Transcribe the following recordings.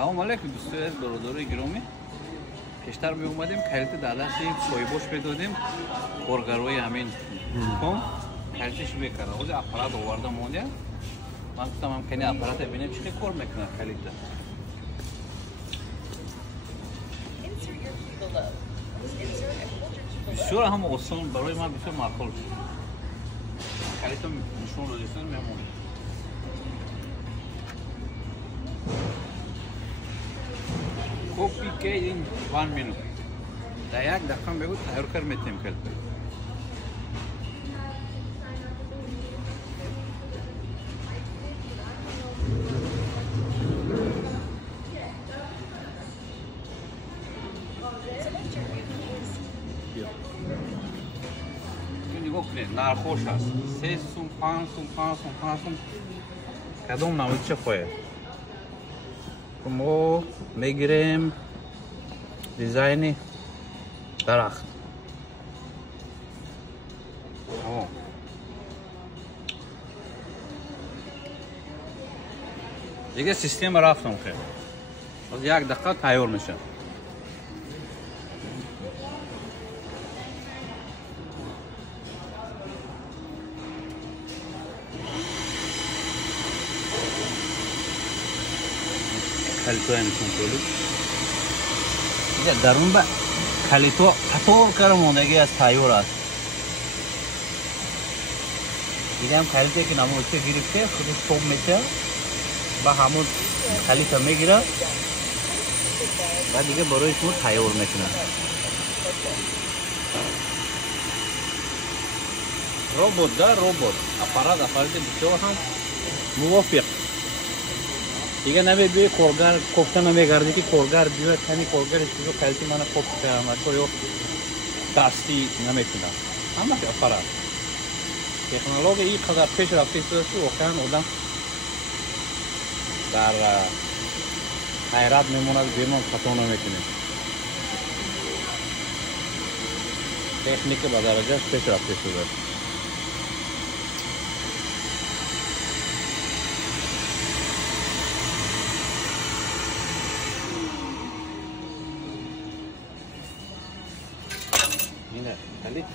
Салом алейкум дӯстои бародарои гиромӣ. Пештар меомадем калити дадастем соҳибош медодем коргарои ҳамин дукон калитиш мекарда. ҳозир аппарат оварда монда. Ман гуфтам ҳамкани аппарата бинем чӣ кор мекунад калита. бисёр ҳам осон барои ман бисёр маъқул шуд. Калита нишон додисан мемонад. Copy के in 1 minute. Da yak daqiqa begu tayyor kar metem kalta. Nigоҳ кунед, нархош аст. 3 сум, 5 сум, 5 сум, 5 сум. Кадом намудча хоҳед? мо мегирем дизайни дарахт. Дига система рафтам хел. Аз як дақиқа тайёр меша. Kalitoya nishon qo'ydik. Diga darun ba kalito qator karamondagi az tayyor است. Diga ham kalito ki namoyishga girifte xuddi to'p mecha ba hamon kalito megira va diga baroy shuma tayyor mekunad. Robot da robot. Apparati bisyor ham muvofiq. دیگه نباید به کارگر کوفته نمیگردی که کارگر بیاد کمی کارگرش بیاد کلیتی منو کوفته کنم تو یا دستی نمیتونم اما که آفرین تکنولوژی این قدر پیش رفته است که واقعا آدم در حیرت میموند بیرون خطا نمیکنه تکنیک به درجه پیش رفته است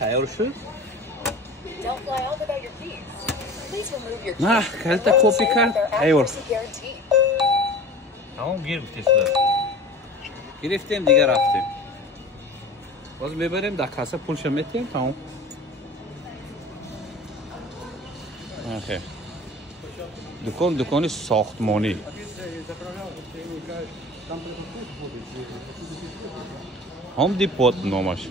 تیار شد نه کلتا کپی کرد تیار تمام گرفتیم گرفتیم دیگه رفتیم باز میبریم در کاسه پولش میتیم تمام اوکی دکانی ساختمانی هم دیپوت نامش